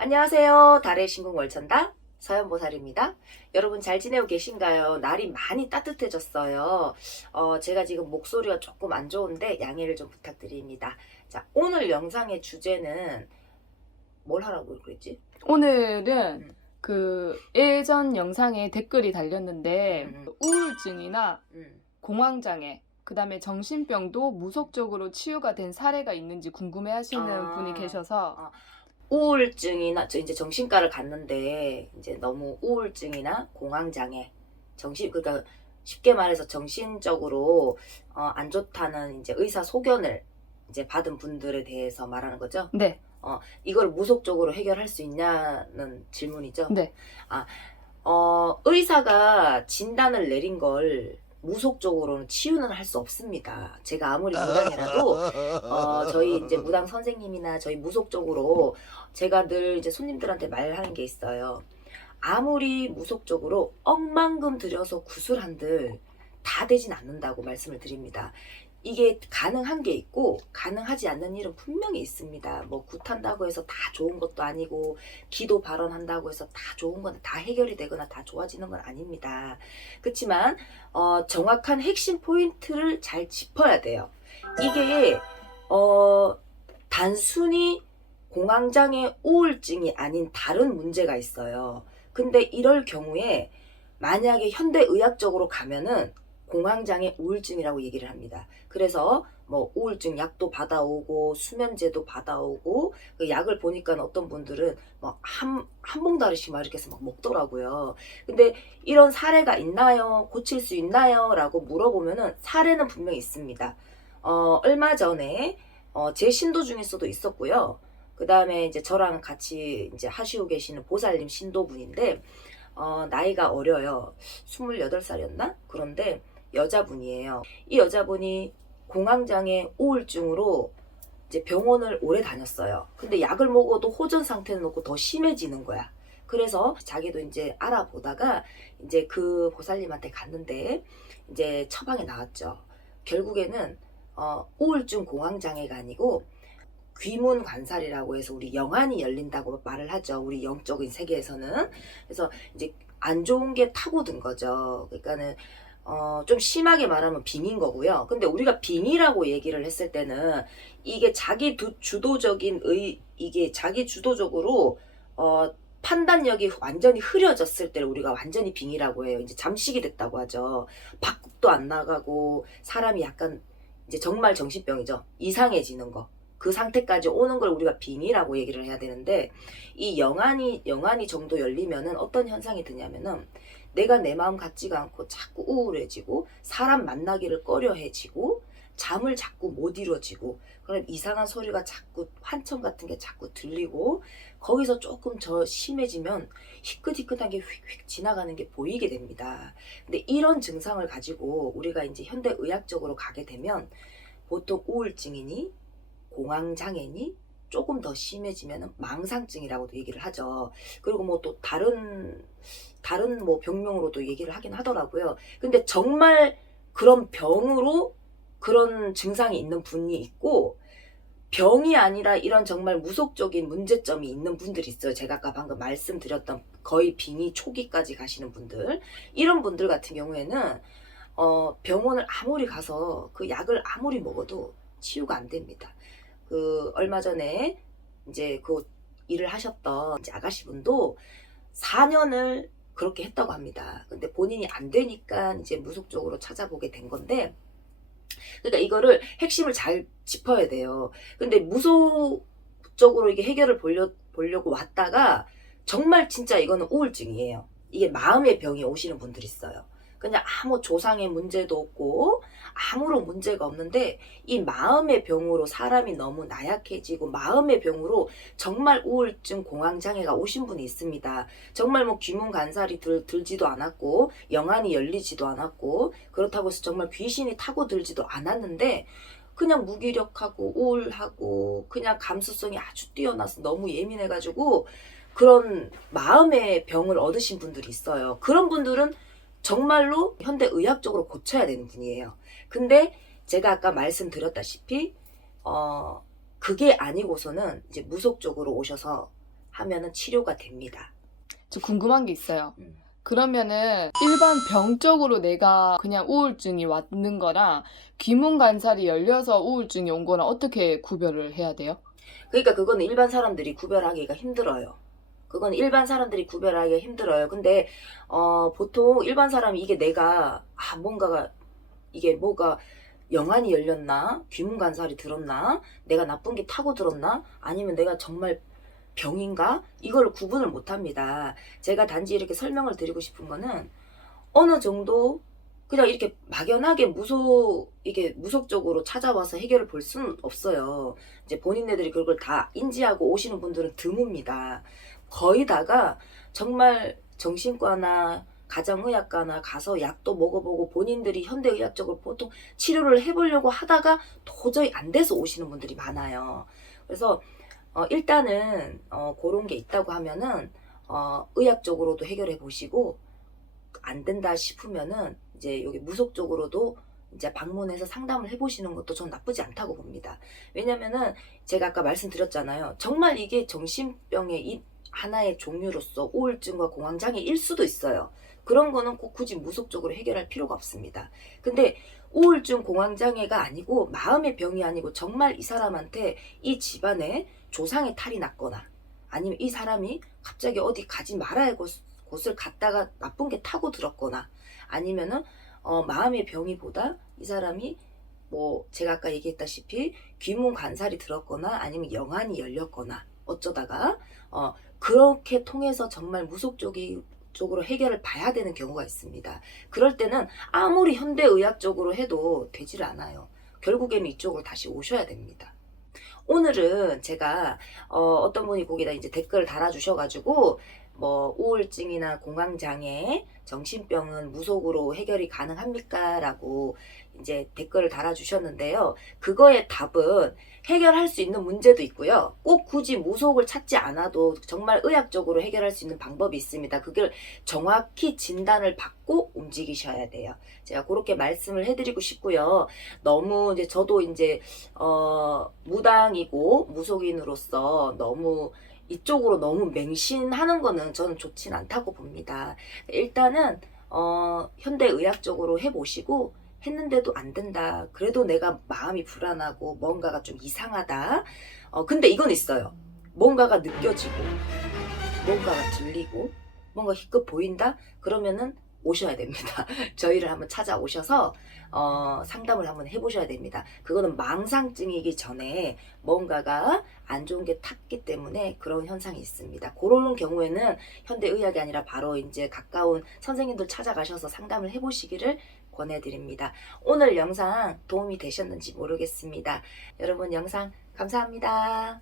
안녕하세요. 달의 신궁 월천당 서연보살입니다. 여러분 잘 지내고 계신가요? 날이 많이 따뜻해졌어요. 제가 지금 목소리가 조금 안 좋은데 양해를 좀 부탁드립니다. 자, 오늘 영상의 주제는 뭘 하라고 그랬지? 오늘은 음. 예전 영상에 댓글이 달렸는데 음. 우울증이나 음. 공황장애, 그 다음에 정신병도 무속적으로 치유가 된 사례가 있는지 궁금해 하시는 분이 계셔서 아, 우울증이나 저 이제 정신과를 갔는데 이제 너무 우울증이나 공황장애, 그러니까 쉽게 말해서 정신적으로 안 좋다는 이제 의사 소견을 이제 받은 분들에 대해서 말하는 거죠. 네, 이걸 무속적으로 해결할 수 있냐는 질문이죠. 네. 아, 의사가 진단을 내린 걸 무속적으로는 치유는 할 수 없습니다. 제가 아무리 무당이라도 저희 이제 무당 선생님이나 저희 무속적으로 제가 늘 이제 손님들한테 말하는 게 있어요. 아무리 무속적으로 억만금 들여서 구슬한들 다 되진 않는다고 말씀을 드립니다. 이게 가능한 게 있고 가능하지 않는 일은 분명히 있습니다. 뭐 굿한다고 해서 다 좋은 것도 아니고 기도 발언한다고 해서 다 좋은 건 다 해결이 되거나 다 좋아지는 건 아닙니다. 그렇지만 정확한 핵심 포인트를 잘 짚어야 돼요. 이게 단순히 공황장애 우울증이 아닌 다른 문제가 있어요. 근데 이럴 경우에 만약에 현대의학적으로 가면은 공황장애 우울증이라고 얘기를 합니다. 그래서 뭐 우울증 약도 받아오고 수면제도 받아오고 그 약을 보니까 어떤 분들은 뭐 한 봉다리씩 막 이렇게 해서 막 먹더라고요. 근데 이런 사례가 있나요? 고칠 수 있나요? 라고 물어보면은 사례는 분명히 있습니다. 얼마 전에 제 신도 중에서도 있었고요. 그 다음에 이제 저랑 같이 이제 하시고 계시는 보살님 신도분인데 나이가 어려요. 28살이었나? 그런데 여자분이에요. 이 여자분이 공황장애 우울증으로 이제 병원을 오래 다녔어요. 근데 약을 먹어도 호전 상태는 없고 더 심해지는 거야. 그래서 자기도 이제 알아보다가 이제 그 보살님한테 갔는데 이제 처방이 나왔죠. 결국에는 우울증 공황장애가 아니고 귀문 관살이라고 해서 우리 영안이 열린다고 말을 하죠. 우리 영적인 세계에서는. 그래서 이제 안 좋은 게 타고든 거죠. 그러니까는 좀 심하게 말하면 빙인 거고요. 근데 우리가 빙이라고 얘기를 했을 때는 이게 주도적인 이게 자기 주도적으로 판단력이 완전히 흐려졌을 때를 우리가 완전히 빙이라고 해요. 이제 잠식이 됐다고 하죠. 밖도 안 나가고 사람이 약간 이제 정말 정신병이죠. 이상해지는 거. 그 상태까지 오는 걸 우리가 빙이라고 얘기를 해야 되는데 이 영안이 정도 열리면은 어떤 현상이 드냐면은 내가 내 마음 같지가 않고 자꾸 우울해지고 사람 만나기를 꺼려해지고 잠을 자꾸 못 이루어지고 그럼 이상한 소리가 자꾸 환청 같은 게 자꾸 들리고 거기서 조금 더 심해지면 희끗희끗한 게 휙휙 지나가는 게 보이게 됩니다. 근데 이런 증상을 가지고 우리가 이제 현대 의학적으로 가게 되면 보통 우울증이니 공황장애니 조금 더 심해지면 망상증이라고도 얘기를 하죠. 그리고 뭐 또 다른 뭐 병명으로도 얘기를 하긴 하더라고요. 근데 정말 그런 병으로 그런 증상이 있는 분이 있고 병이 아니라 이런 정말 무속적인 문제점이 있는 분들이 있어요. 제가 아까 방금 말씀드렸던 거의 빙의 초기까지 가시는 분들. 이런 분들 같은 경우에는 병원을 아무리 가서 그 약을 아무리 먹어도 치유가 안 됩니다. 얼마 전에 이제 그 일을 하셨던 이제 아가씨 분도 4년을 그렇게 했다고 합니다. 근데 본인이 안 되니까 이제 무속적으로 찾아보게 된 건데, 그러니까 이거를 핵심을 잘 짚어야 돼요. 근데 무속적으로 이게 해결을 보려고 왔다가 정말 진짜 이거는 우울증이에요. 이게 마음의 병이 오시는 분들이 있어요. 그냥 아무 조상의 문제도 없고 아무런 문제가 없는데 이 마음의 병으로 사람이 너무 나약해지고 마음의 병으로 정말 우울증 공황장애가 오신 분이 있습니다. 정말 뭐 귀문간살이 들지도 않았고 영안이 열리지도 않았고 그렇다고 해서 정말 귀신이 타고들지도 않았는데 그냥 무기력하고 우울하고 그냥 감수성이 아주 뛰어나서 너무 예민해가지고 그런 마음의 병을 얻으신 분들이 있어요. 그런 분들은 정말로 현대의학적으로 고쳐야 되는 분이에요. 근데 제가 아까 말씀드렸다시피 그게 아니고서는 이제 무속적으로 오셔서 하면은 치료가 됩니다. 저 궁금한 게 있어요. 음. 그러면은 일반 병적으로 내가 그냥 우울증이 왔는 거랑 귀문관살이 열려서 우울증이 온 거랑 어떻게 구별을 해야 돼요? 그러니까 그거는 일반 사람들이 구별하기가 힘들어요. 그건 일반 사람들이 구별하기가 힘들어요. 근데 보통 일반 사람이 이게 내가 뭔가가 이게 뭐가 영안이 열렸나? 귀문관살이 들었나? 내가 나쁜 게 타고 들었나? 아니면 내가 정말 병인가? 이걸 구분을 못 합니다. 제가 단지 이렇게 설명을 드리고 싶은 거는 어느 정도 그냥 이렇게 막연하게 이게 무속적으로 찾아와서 해결을 볼 수는 없어요. 이제 본인네들이 그걸 다 인지하고 오시는 분들은 드뭅니다. 거의 다가 정말 정신과나 가정의학과나 가서 약도 먹어보고 본인들이 현대의학적으로 보통 치료를 해보려고 하다가 도저히 안 돼서 오시는 분들이 많아요. 그래서 일단은 그런 게 있다고 하면은 의학적으로도 해결해 보시고 안 된다 싶으면은 이제 여기 무속적으로도 이제 방문해서 상담을 해보시는 것도 전 나쁘지 않다고 봅니다. 왜냐면은 제가 아까 말씀드렸잖아요. 정말 이게 정신병의 하나의 종류로서 우울증과 공황장애일 수도 있어요. 그런 거는 꼭 굳이 무속적으로 해결할 필요가 없습니다. 근데 우울증, 공황장애가 아니고 마음의 병이 아니고 정말 이 사람한테 이 집안에 조상의 탈이 났거나 아니면 이 사람이 갑자기 어디 가지 말아야 할 곳을 갔다가 나쁜 게 타고 들었거나 아니면은 마음의 병이보다 이 사람이 뭐 제가 아까 얘기했다시피 귀문 관살이 들었거나 아니면 영안이 열렸거나 어쩌다가 그렇게 통해서 정말 무속적으로 해결을 봐야 되는 경우가 있습니다. 그럴 때는 아무리 현대의학적으로 해도 되질 않아요. 결국에는 이쪽으로 다시 오셔야 됩니다. 오늘은 제가 어떤 분이 거기다 이제 댓글을 달아주셔가지고 뭐 우울증이나 공황장애, 정신병은 무속으로 해결이 가능합니까? 라고 이제 댓글을 달아주셨는데요. 그거의 답은 해결할 수 있는 문제도 있고요. 꼭 굳이 무속을 찾지 않아도 정말 의학적으로 해결할 수 있는 방법이 있습니다. 그걸 정확히 진단을 받고 움직이셔야 돼요. 제가 그렇게 말씀을 해드리고 싶고요. 너무 이제 저도 이제 무당이고 무속인으로서 너무 이쪽으로 너무 맹신하는 거는 저는 좋진 않다고 봅니다. 일단은 현대의학적으로 해보시고 했는데도 안 된다. 그래도 내가 마음이 불안하고 뭔가가 좀 이상하다. 근데 이건 있어요. 뭔가가 느껴지고 뭔가가 들리고 뭔가 희끗 보인다? 그러면은 오셔야 됩니다. 저희를 한번 찾아오셔서 상담을 한번 해보셔야 됩니다. 그거는 망상증이기 전에 뭔가가 안 좋은 게 탔기 때문에 그런 현상이 있습니다. 그런 경우에는 현대의학이 아니라 바로 이제 가까운 선생님들 찾아가셔서 상담을 해보시기를 권해드립니다. 오늘 영상 도움이 되셨는지 모르겠습니다. 여러분 영상 감사합니다.